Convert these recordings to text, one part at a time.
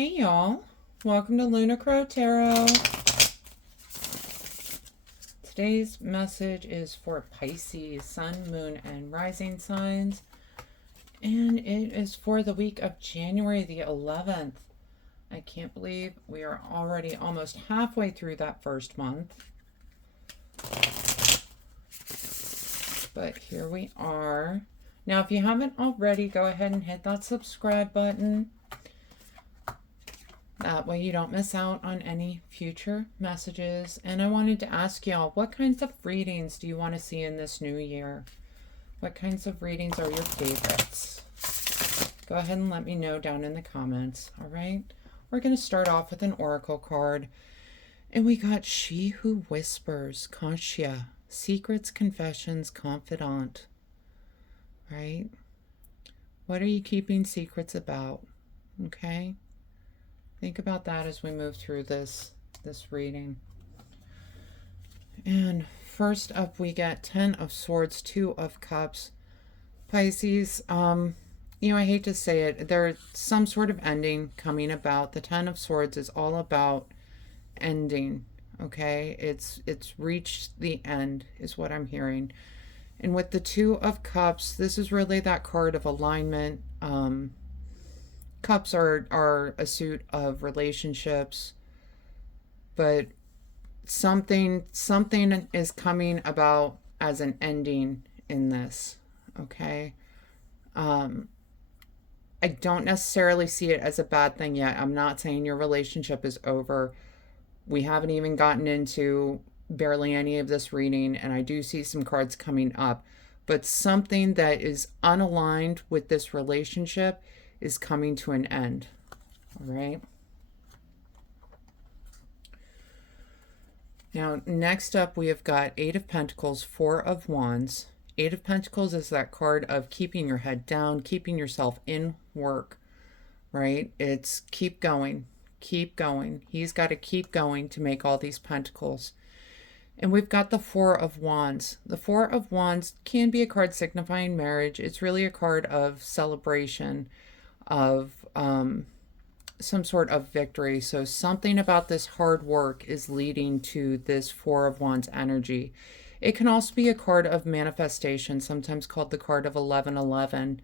Hey y'all, welcome to Lunar Tarot. Today's message is for Pisces, Sun, Moon, and Rising signs. And it is for the week of January the 11th. I can't believe we are already almost halfway through that first month. But here we are. Now, if you haven't already, go ahead and hit that subscribe button. That way you don't miss out on any future messages. And I wanted to ask y'all, what kinds of readings do you want to see in this new year? What kinds of readings are your favorites? Go ahead and let me know down in the comments, all right? We're going to start off with an oracle card. And we got She Who Whispers, Conchia, Secrets, Confessions, Confidant, right? What are you keeping secrets about? Okay? Think about that as we move through this reading. And first up, we get 10 of Swords, 2 of Cups. Pisces, I hate to say it, there's some sort of ending coming about. The 10 of Swords is all about ending, okay? It's reached the end, is what I'm hearing. And with the 2 of Cups, this is really that card of alignment. Cups are a suit of relationships, but something is coming about as an ending in this, okay? I don't necessarily see it as a bad thing yet. I'm not saying your relationship is over. We haven't even gotten into barely any of this reading, and I do see some cards coming up, but something that is unaligned with this relationship is coming to an end. All right. Now, next up, we have got 8 of Pentacles, 4 of Wands. 8 of Pentacles is that card of keeping your head down, keeping yourself in work, right? It's keep going, keep going. He's got to keep going to make all these pentacles. And we've got the 4 of Wands. The 4 of Wands can be a card signifying marriage. It's really a card of celebration, of some sort of victory. So something about this hard work is leading to this 4 of Wands energy. It can also be a card of manifestation, sometimes called the card of 1111.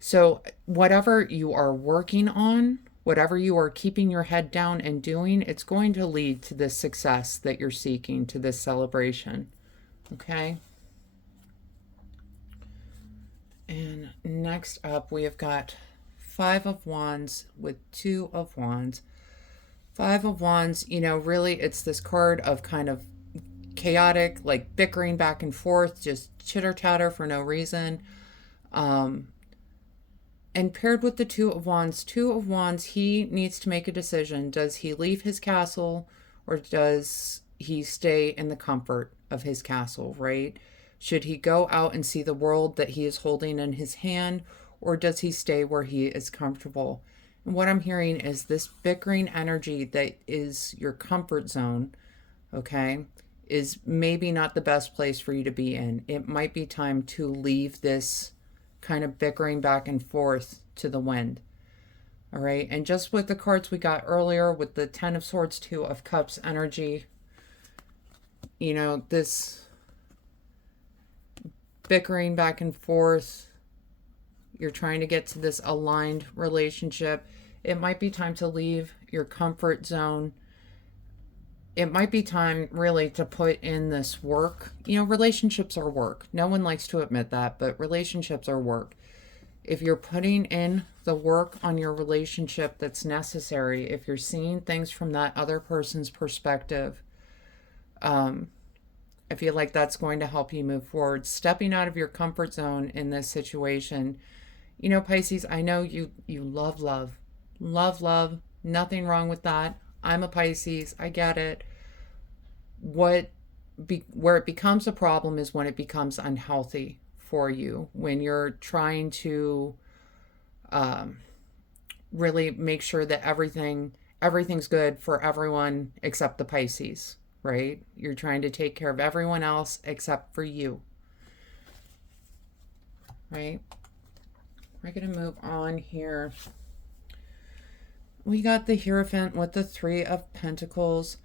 So whatever you are working on, whatever you are keeping your head down and doing, it's going to lead to this success that you're seeking, to this celebration. Okay? And next up, we have got 5 of Wands with 2 of Wands. 5 of Wands, really it's this card of kind of chaotic, like bickering back and forth, just chitter chatter for no reason. And paired with the 2 of Wands, he needs to make a decision. Does he leave his castle or does he stay in the comfort of his castle, right? Should he go out and see the world that he is holding in his hand, or does he stay where he is comfortable? And what I'm hearing is this bickering energy that is your comfort zone, okay, is maybe not the best place for you to be in. It might be time to leave this kind of bickering back and forth to the wind. All right. And just with the cards we got earlier with the 10 of Swords, 2 of Cups energy, this bickering back and forth, you're trying to get to this aligned relationship. It might be time to leave your comfort zone. It might be time really to put in this work. Relationships are work. No one likes to admit that, but relationships are work. If you're putting in the work on your relationship that's necessary, if you're seeing things from that other person's perspective, I feel like that's going to help you move forward. Stepping out of your comfort zone in this situation. Pisces, I know you love love. Love. Nothing wrong with that. I'm a Pisces. I get it. Where it becomes a problem is when it becomes unhealthy for you. When you're trying to really make sure that everything's good for everyone except the Pisces, right? You're trying to take care of everyone else except for you, right? We're going to move on here. we got the Hierophant with the Three of Pentacles.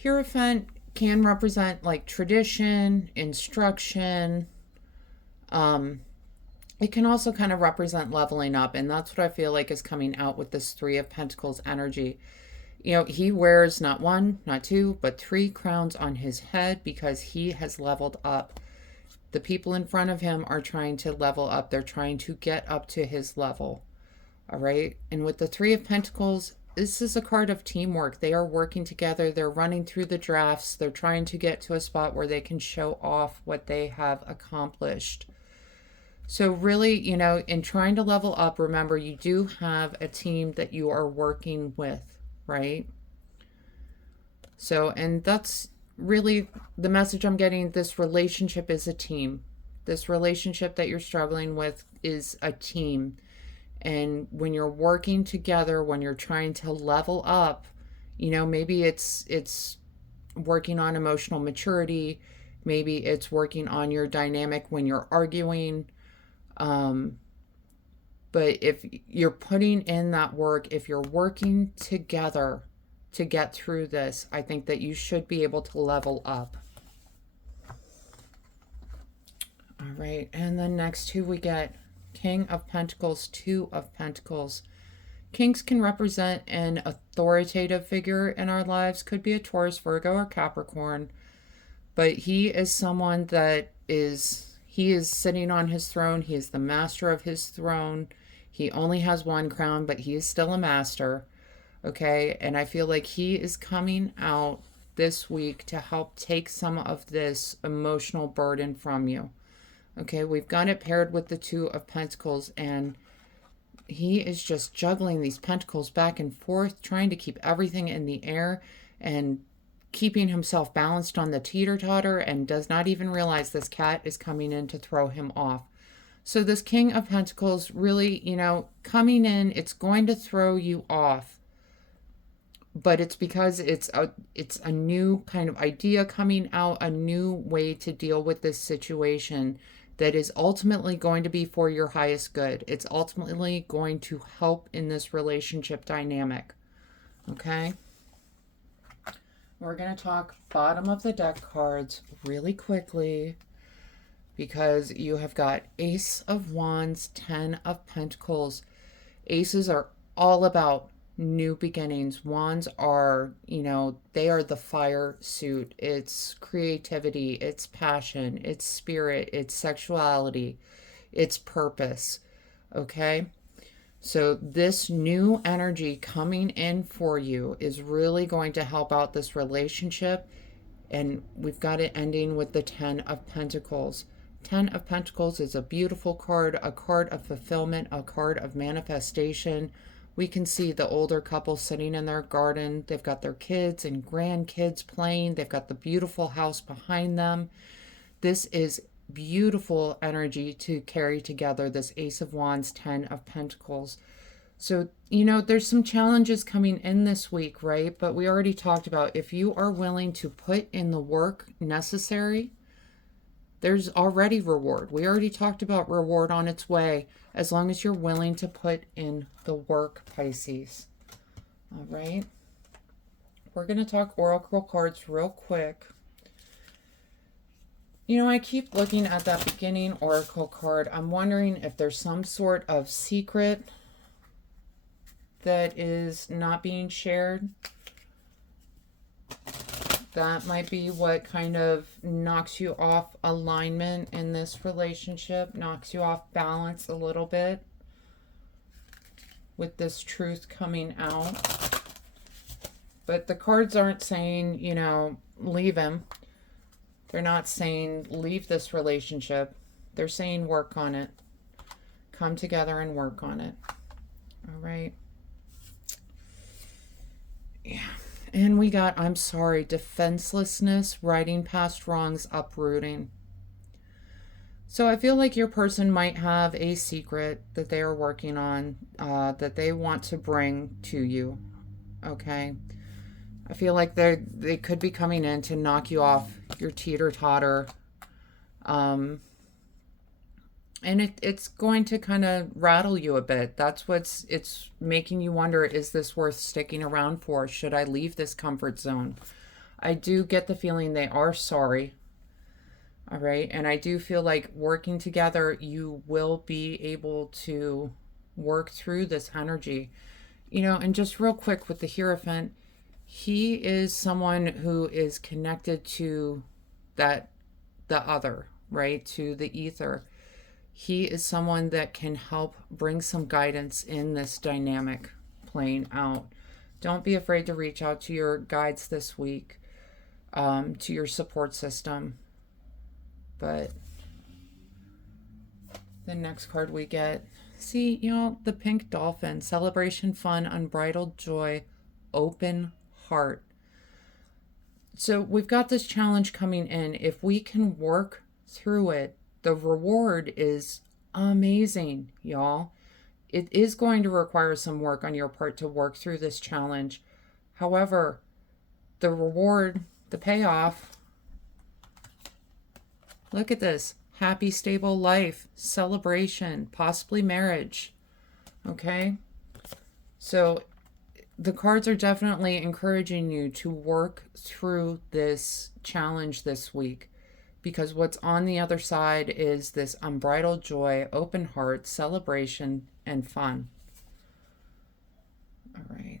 Hierophant can represent like tradition, instruction. It can also kind of represent leveling up, and that's what I feel like is coming out with this Three of Pentacles energy. You know, he wears not one, not two, but 3 crowns on his head because he has leveled up. The people in front of him are trying to level up. They're trying to get up to his level. All right. And with the Three of Pentacles, this is a card of teamwork. They are working together. They're running through the drafts. They're trying to get to a spot where they can show off what they have accomplished. So really, you know, in trying to level up, remember, you do have a team that you are working with, right? So, and that's really the message I'm getting. This relationship is a team. This relationship that you're struggling with is a team. And when you're working together, when you're trying to level up, you know, maybe it's working on emotional maturity. Maybe it's working on your dynamic when you're arguing. But if you're putting in that work, if you're working together to get through this, I think that you should be able to level up. All right. And then next two, we get King of Pentacles, Two of Pentacles. Kings can represent an authoritative figure in our lives. Could be a Taurus, Virgo, or Capricorn. But he is someone that he is sitting on his throne. He is the master of his throne. He only has 1 crown, but he is still a master. Okay? And I feel like he is coming out this week to help take some of this emotional burden from you. Okay, we've got it paired with the Two of Pentacles, and he is just juggling these pentacles back and forth, trying to keep everything in the air and keeping himself balanced on the teeter-totter, and does not even realize this cat is coming in to throw him off. So this King of Pentacles really, you know, coming in, it's going to throw you off. But it's because it's a new kind of idea coming out, a new way to deal with this situation that is ultimately going to be for your highest good. It's ultimately going to help in this relationship dynamic. Okay? We're going to talk bottom of the deck cards really quickly because you have got Ace of Wands, 10 of Pentacles. Aces are all about new beginnings. Wands are, you know, they are the fire suit. It's creativity, it's passion, it's spirit, it's sexuality, it's purpose. Okay? So this new energy coming in for you is really going to help out this relationship. And we've got it ending with the 10 of Pentacles. 10 of Pentacles is a beautiful card, a card of fulfillment, a card of manifestation. We can see the older couple sitting in their garden. They've got their kids and grandkids playing. They've got the beautiful house behind them. This is beautiful energy to carry together, this Ace of Wands, 10 of Pentacles. So, you know, there's some challenges coming in this week, right? But we already talked about if you are willing to put in the work necessary, there's already reward. We already talked about reward on its way, as long as you're willing to put in the work, Pisces. All right. We're going to talk oracle cards real quick. You know, I keep looking at that beginning oracle card. I'm wondering if there's some sort of secret that is not being shared. That might be what kind of knocks you off alignment in this relationship, knocks you off balance a little bit with this truth coming out. But the cards aren't saying, you know, leave him. They're not saying leave this relationship. They're saying work on it. Come together and work on it. All right. Yeah. And we got, I'm sorry, defenselessness, riding past wrongs, uprooting. So I feel like your person might have a secret that they are working on, that they want to bring to you. Okay? I feel like they could be coming in to knock you off your teeter-totter. And it's going to kind of rattle you a bit. That's what's it's making you wonder, is this worth sticking around for? Should I leave this comfort zone? I do get the feeling they are sorry. All right. And I do feel like working together, you will be able to work through this energy. And just real quick with the Hierophant, he is someone who is connected to that, the other, right? To the ether. He is someone that can help bring some guidance in this dynamic playing out. Don't be afraid to reach out to your guides this week, to your support system. But the next card we get, see, the pink dolphin, celebration, fun, unbridled joy, open heart. So we've got this challenge coming in. If we can work through it, the reward is amazing, y'all. It is going to require some work on your part to work through this challenge. However, the reward, the payoff, look at this. Happy, stable life, celebration, possibly marriage. Okay? So the cards are definitely encouraging you to work through this challenge this week, because what's on the other side is this unbridled joy, open heart, celebration, and fun. All right.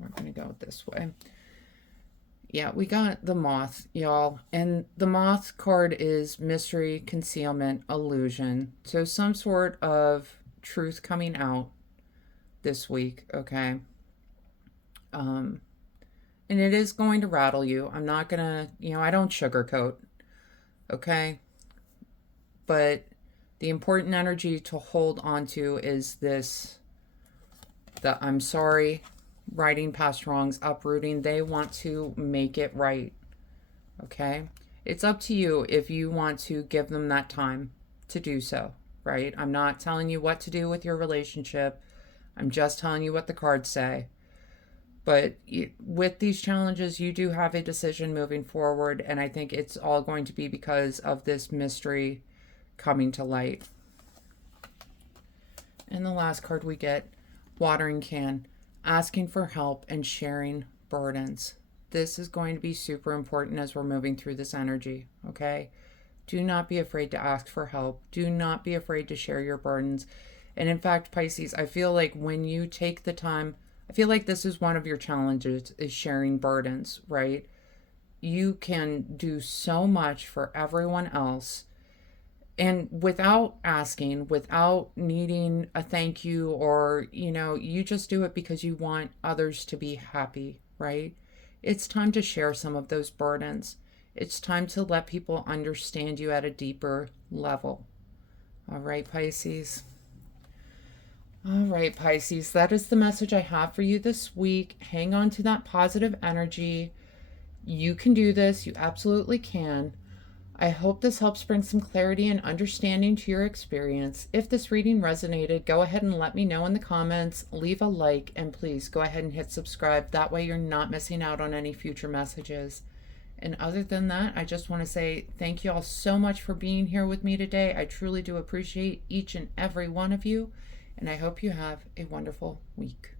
We're going to go this way. Yeah, we got the moth, y'all. And the moth card is mystery, concealment, illusion. So some sort of truth coming out this week, okay? And it is going to rattle you. I'm not going to, I don't sugarcoat, okay? But the important energy to hold on to is this, the I'm sorry, righting past wrongs, uprooting. They want to make it right, okay? It's up to you if you want to give them that time to do so, right? I'm not telling you what to do with your relationship. I'm just telling you what the cards say. But with these challenges, you do have a decision moving forward, and I think it's all going to be because of this mystery coming to light. And the last card we get, watering can, asking for help and sharing burdens. This is going to be super important as we're moving through this energy, okay? Do not be afraid to ask for help. Do not be afraid to share your burdens. And in fact, Pisces, I feel like when you take the time, I feel like this is one of your challenges, is sharing burdens, right? You can do so much for everyone else, and without asking, without needing a thank you, or, you just do it because you want others to be happy, right? It's time to share some of those burdens. It's time to let people understand you at a deeper level. All right, Pisces. All right, Pisces, that is the message I have for you this week. Hang on to that positive energy. You can do this. You absolutely can. I hope this helps bring some clarity and understanding to your experience. If this reading resonated, go ahead and let me know in the comments. Leave a like, and please go ahead and hit subscribe. That way you're not missing out on any future messages. And other than that, I just want to say thank you all so much for being here with me today. I truly do appreciate each and every one of you, and I hope you have a wonderful week.